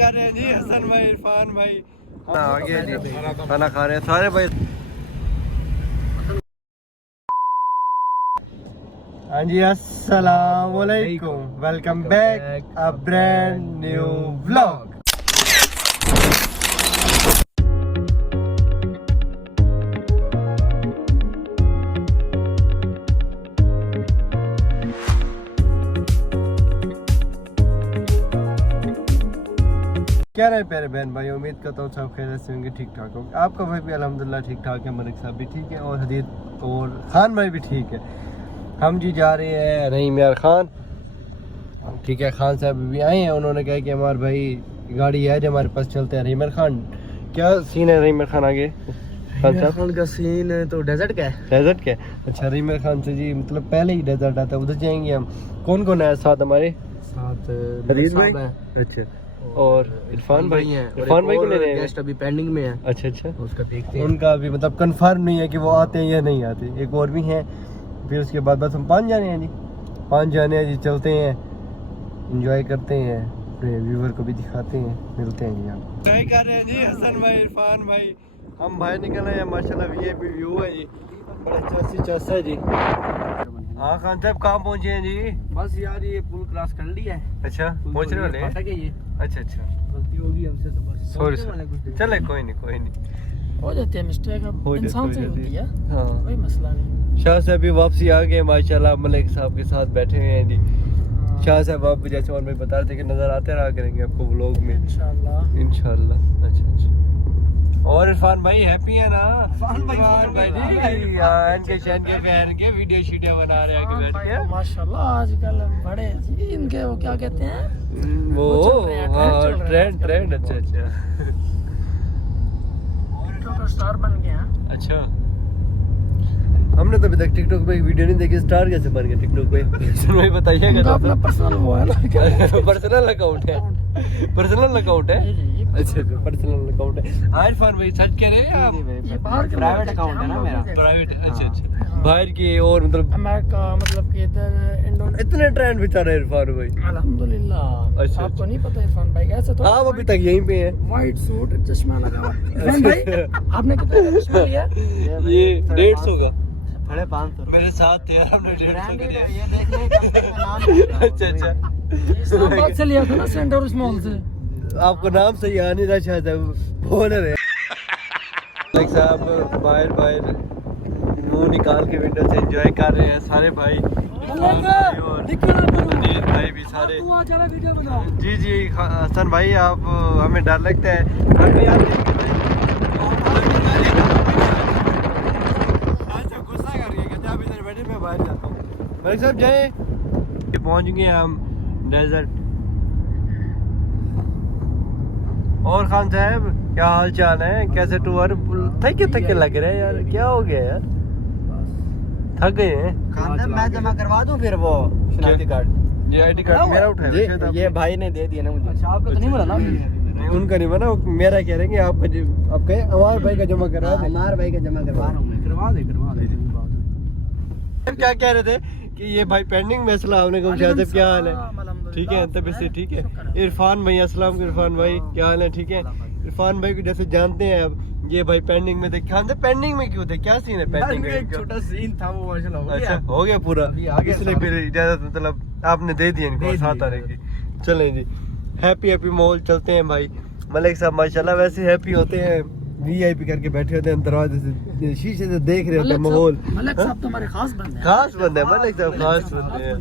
कर रहे हैं जी हसन भाई, इरफान भाई आगे जी खाना खा रहे हैं सारे भाई। हाँ जी अस्सलाम वालेकुम, welcome back a brand new vlog. क्या रहे प्यारे बहन भाई, उम्मीद करता हूँ सब खैरियत से होंगे, ठीक ठाक होंगे। आपका भाई भी अल्हम्दुलिल्लाह ठीक ठाक है, मलिक साहब भी ठीक है और हदीद और खान भाई भी ठीक है। हम जी जा रहे हैं रहीम यार खान, ठीक है। खान साहब भी आए हैं, उन्होंने कहा कि हमारे भाई गाड़ी है जो हमारे पास, चलते हैं रहीम खान। क्या सीन है रहीम खान आगे? खान का सीन है तो डेजर्ट का है। डेजर्ट का है, अच्छा। रहीम खान से जी मतलब पहले ही डेजर्ट आता है, उधर जाएंगे हम। कौन कौन है साथ हमारे? साथ हदीद भाई, अच्छा, और इरफान भाई हैं। इरफान भाई को ले रहे हैं, गेस्ट अभी पेंडिंग में है। अच्छा अच्छा, उसका देखते हैं। उनका अभी मतलब कंफर्म नहीं है कि वो आते हैं या नहीं आते। एक और भी हैं, फिर उसके बाद बस हम 5 जाने हैं जी, 5 जाने हैं जी। चलते हैं, एंजॉय करते हैं, अपने व्यूवर को भी दिखाते हैं, मिलते हैं जी। आप एंजॉय कर रहे हैं जी हसन भाई, इरफान भाई। हम बाहर निकल रहे हैं, माशाल्लाह ये भी व्यू है जी, बड़ा चस्सा है जी। हाँ खान साहब कहाँ पहुँचे हैं जी? बस यार ये पुल क्रॉस कर लिया है। अच्छा, पहुँचने वाले हैं। ये अच्छा अच्छा, गलती होगी हमसे तो बस सॉरी चले, कोई नहीं हो जाती है मिस्टेक, अब इंसान से होती है। हाँ कोई मसला नहीं। शाह साहब भी वापसी आ गए माशाल्लाह, मलिक साहब के साथ बैठे हुए हैं जी। शाह साहब आप जैसे और मैं बता रहे थे कि नजर आते रहा करेंगे आपको व्लॉग में इंशाल्लाह। अच्छा। और इरफान भाई हैप्पी है ना? इरफान भाई इनके शहन के बहन के वीडियो शीडियो बना रहे हैं बैठ के माशाल्लाह। आजकल बड़े इनके वो क्या कहते हैं, वो ट्रेंड। अच्छा टिकटॉक स्टार बन गए हैं। अच्छा, हमने तो अभी तक टिकटॉक पे वीडियो नहीं देखी, स्टार कैसे बन गया टिकटॉक पे? सुनो बताइएगा। अपना पर्सनल वो है ना, पर्सनल अकाउंट है। अच्छा, पर्सनल अकाउंट है। हाँ इरफान भाई सच कह रहे हैं आप? ये बाहर के प्राइवेट अकाउंट है ना मेरा, प्राइवेट। अच्छा, बाहर की और मतलब अमेरिका, मतलब कि इधर इंडोनेशिया। इतने ट्रेंड बिता रहे इरफान भाई अल्हम्दुलिल्लाह। अच्छा, आपको नहीं पता इरफान भाई कैसे? तो आप अभी तक यहीं पे हैं। व्हाइट सूट, चश्मा लगा हुआ। इरफान भाई आपने कितना का चश्मा लिया? ये 150 का, 550 मेरे साथ थे यार, हमने 150 का। ये देखने कंपनी का नाम अच्छा, इस्लामाबाद से लिया था ना, सेंटर मॉल से। आपको नाम सही आ नहीं रहा शायद, बोल रहे लाइक साहब बाहर मुंह निकाल के विंडो से एंजॉय कर रहे हैं सारे भाई और अजीत भाई भी सारे। जी हसन भाई आप, हमें डर लगता है गुस्सा कर रही है, कहते आप इधर बैठे मैं बाहर जाता हूँ। भाई साहब जाए, पहुँच गए हम डेजर्ट। और खान साहब क्या हाल चाल है, कैसे टूर? थके लग रहे हैं यार, क्या हो गया यार, थक गए हैं? मैं जमा करवा दूं फिर वो शनाख्ती कार्ड। ये आईडी कार्ड मेरा उठाया, ये भाई ने दे दिया ना मुझे। अच्छा आपका तो नहीं मिला ना? नहीं उनका नहीं बना, मेरा कह रहे हैं कि आपका हमारे भाई का जमा करवा दे। हमारे भाई का जमा करवा रहा हूं मैं, करवा दे। क्या कह रहे थे कि ये भाई पेंडिंग में? अस्सलाम वालेकुम शाह साहब, क्या हाल है? ठीक है, तब से ठीक है। इरफान भाई अस्सलाम, इरफान भाई क्या हाल है? ठीक है। इरफान भाई को जैसे जानते हैं अब, ये भाई पेंडिंग में थे। खान साहब पेंडिंग में क्यों थे, क्या सीन है पेंडिंग में? एक छोटा सीन था वो माशाल्लाह हो गया। अच्छा हो गया पूरा, इसलिए फिर इजाजत मतलब आपने दे दी इनको साथ आने की। चलें जी, हैप्पी माहौल चलते हैं भाई। मलिक साहब माशाल्लाह वैसे हैप्पी होते हैं, वीआईपी करके बैठे होते हैं, दरवाजे से शीशे से देख रहे होते हैं माहौल। मलिक साहब तो हमारे खास बंदे हैं। खास बंदे हैं मलिक साहब, खास बंदे हैं।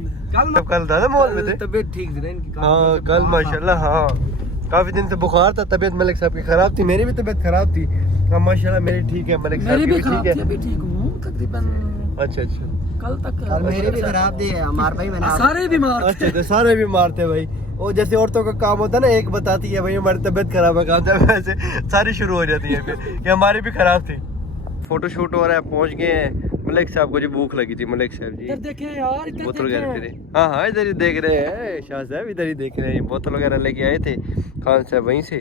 कल था ना मॉल में थे, तबीयत ठीक थी ना इनकी? हाँ कल माशाल्लाह, हाँ काफी दिन से बुखार था, तबीयत मलिक साहब की खराब थी, मेरी भी तबीयत खराब थी। हाँ माशाल्लाह मेरी ठीक है, मलिक साहब की भी ठीक है। अभी ठीक हूँ तकरीबन। अच्छा कल तक मेरी भी खराब थी, हमारे भाई मैंने सारे बीमार। अच्छा तो सारे बीमार थे भाई। वो जैसे औरतों का काम होता है ना, एक बताती है भाई हमारी तबीयत खराब है, काम था वैसे सारी शुरू हो जाती है फिर कि हमारी भी खराब थी। फोटो शूट हो रहा है, पहुंच गए हैं। मलिक साहब को जी भूख लगी थी, मलिक साहब जी देखे यार, बोतल वगैरह पी रहे। हाँ इधर ही देख रहे हैं, शाह साहब इधर ही देख रहे हैं, बोतल वगैरह लेके आए थे। खान साहब वहीं से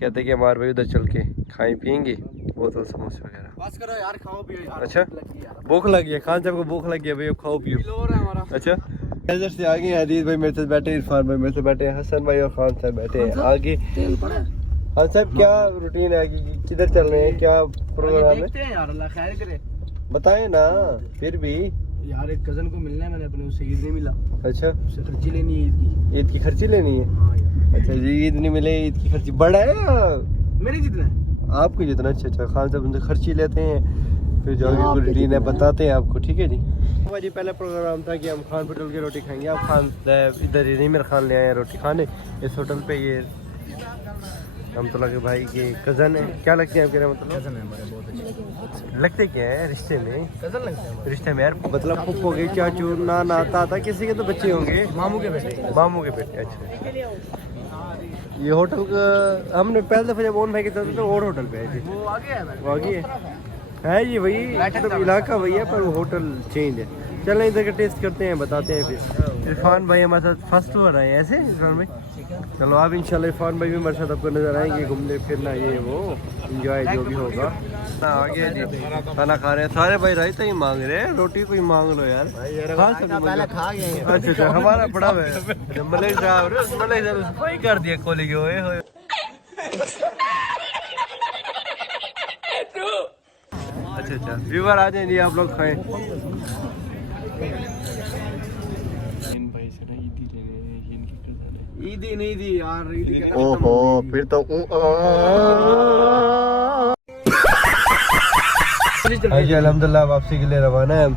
कहते कि हमारे भाई उधर चल के खाएं पियेंगे, बोतल समोसे वगैरह। बस करो यार, खाओ पियो यार। अच्छा भूख लगी है, खान साहब को भूख लगी है भाई, खाओ पियो। अच्छा इधर से आगे हदीद भाई मेरे साथ बैठे, इरफान भाई मेरे साथ बैठे, हसन भाई और खान साहब बैठे हैं आगे। तेल पड़ा है? हाँ साहब, क्या रूटीन है, किधर चल रहे हैं, क्या प्रोग्राम है, देखते हैं यार, अल्लाह खैर करे। बताए ना। फिर भी यार एक कजन को मिलना है मैंने अपने, उससे ईद नहीं मिला, अच्छा, उससे खर्ची लेनी है ईद की। ईद की खर्ची लेनी है। हाँ यार, अच्छा जी, ईद नहीं मिले, ईद की खर्ची बड़ा है या मेरी जितना है। आपको जितना? अच्छा अच्छा, खान साहब उनसे खर्ची लेते हैं, फिर जो आगे कोई रूटीन है बताते हैं आपको, ठीक है जी। जी पहला प्रोग्राम था कि हम खान होटल की रोटी खाएंगे। आप खान इधर ही नीमर खान ले आए हैं रोटी खाने इस होटल पे। ये रहमतुल्लाह के भाई के कज़न है। क्या लगते हैं आपके रहमतुल्लाह? कजन है हमारे, बहुत अच्छे लगते क्या है रिश्ते में? कजन लगते हैं रिश्ते में यार, मतलब फुप्पो के, चाचू, नाना, ताता, किसी के तो बच्चे होंगे। मामू के बेटे। मामू के बेटे। अच्छा, ये होटल का हमने पहले दफा जब ओन भाई के साथ तो और होटल पे आए थे। वो आगे है ना, वो आगे है ये वही मतलब इलाका वही है, पर वो होटल चेंज है। चलें इधर का टेस्ट करते हैं, बताते हैं फिर। इरफान भाई हमारे साथ फर्स्ट हो रहे हैं ऐसे। इरफान भाई चलो आप इंशाल्लाह, इरफान भाई भी हमारे साथ आपको नजर आएंगे, घूमने फिरना, ये वो एंजॉय जो भी होगा। आगे जी खाना खा रहे हैं सारे भाई, रायता ही मांग रहे हैं, रोटी कोई मांग लो यार। पहले खा गए हैं। अच्छा अच्छा, हमारा बड़ा है मलिक साहब, मलिक साहब सफाई कर दिया कोली के। ओए होए, अच्छा अच्छा, व्यूवर आ जाए जी, आप लोग खाएं। ईद ही नहीं दी यार, ईद के ओहो, फिर तो हाँ जी, अल्हम्दुलिल्लाह वापसी के लिए रवाना है हम।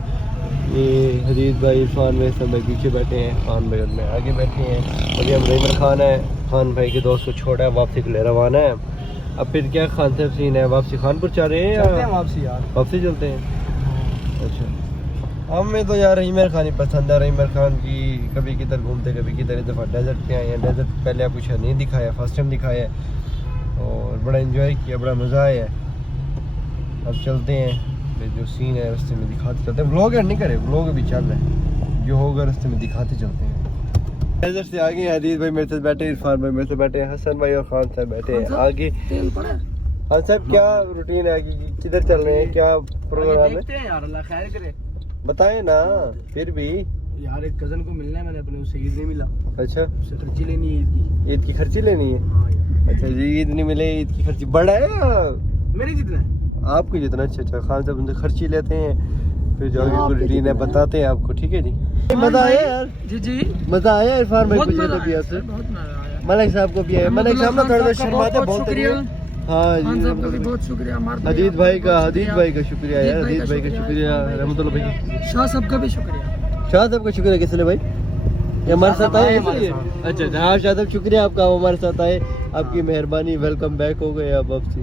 ये हदीद भाई, इरफान भाई सब भाई पीछे बैठे हैं, खान भाई में आगे बैठे हैं। अभी हम रहीमर खान है, खान भाई के दोस्त को छोड़ा है, वापसी के लिए रवाना है। अब फिर क्या खान साहब सीन है, वापसी खानपुर चाह रहे हैं या वापसी यार? वापसी चलते हैं। अच्छा, हमें तो यार रहीमर खान ही पसंद है। रहीमर खान की कभी किधर घूमते, कभी किधर। इस दफ़ा डेजर्ट पे आए हैं। डेजर्ट पहले आपको शायद नहीं दिखाया, फर्स्ट टाइम दिखाया है और बड़ा एंजॉय किया, बड़ा मज़ा आया। अब चलते हैं, फिर जो सीन है रास्ते में दिखाते चलते हैं। व्लॉग नहीं करे, व्लॉग अभी चल रहा है, जो होगा रास्ते में दिखाते चलते हैं। डेजर्ट से आगे हदीद भाई मेरे साथ बैठे, इरफान भाई मेरे साथ बैठे, हसन भाई और खान साहब बैठे हैं आगे। तेल पड़ा है? हाँ साहब, क्या रूटीन है, किधर चल रहे हैं, क्या प्रोग्राम है, देखते हैं यार, अल्लाह खैर करे। बताए ना। फिर भी यार एक कजन को मिलना है मैंने अपने, उससे ईद नहीं मिला, अच्छा, उससे खर्ची लेनी है ईद की। ईद की खर्ची लेनी है। हाँ यार, अच्छा जी, ईद नहीं मिले, ईद की खर्ची बड़ा है या मेरी जितना है। आपको जितना? अच्छा अच्छा, खान साहब उनसे खर्ची लेते हैं, फिर जो आगे कोई रूटीन है बताते हैं आपको, ठीक है जी। मजा आया यार, जी जी, मजा आया इरफान भाई बहुत को, मजा भी आया, आपसे, बहुत मजा आया। मलिक साहब को भी है। मलिक साहब ना थोड़ा शर्माते बहुत बहुत शुक्रिया। हाँ खान जी, साहब का भी बहुत शुक्रिया। हदीद भाई का शुक्रिया यार, हदीद भाई का शुक्रिया, रहमतुल्लाह भाई। शाह साहब का भी शुक्रिया। शाह साहब का शुक्रिया किस लिए भाई? ये हमारे साथ आए इसलिए? अच्छा अच्छा, हाँ शाह साहब शुक्रिया आपका, वो हमारे साथ आए, आपकी मेहरबानी, वेलकम बैक हो गए आप वापसी।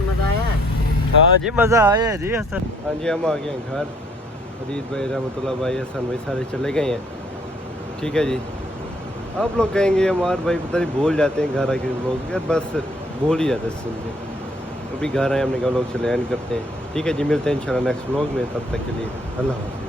मजा आया? हाँ जी, मज़ा आया है जी हसन। हाँ जी, हम आ गए हैं घर। हदीद भाई, रहमतुल्लाह भाई, हसन भाई सारे चले गए हैं, ठीक है जी। आप लोग कहेंगे हमारे भाई पता नहीं भूल जाते हैं घर आके लोग, यार बस भूल ही जाते हैं सुन के। अभी घर आए, हमने कहा लोग चले एंड करते हैं, ठीक है जी। मिलते हैं इंशाल्लाह नेक्स्ट व्लॉग में, तब तक के लिए अल्लाह हाफ़िज़।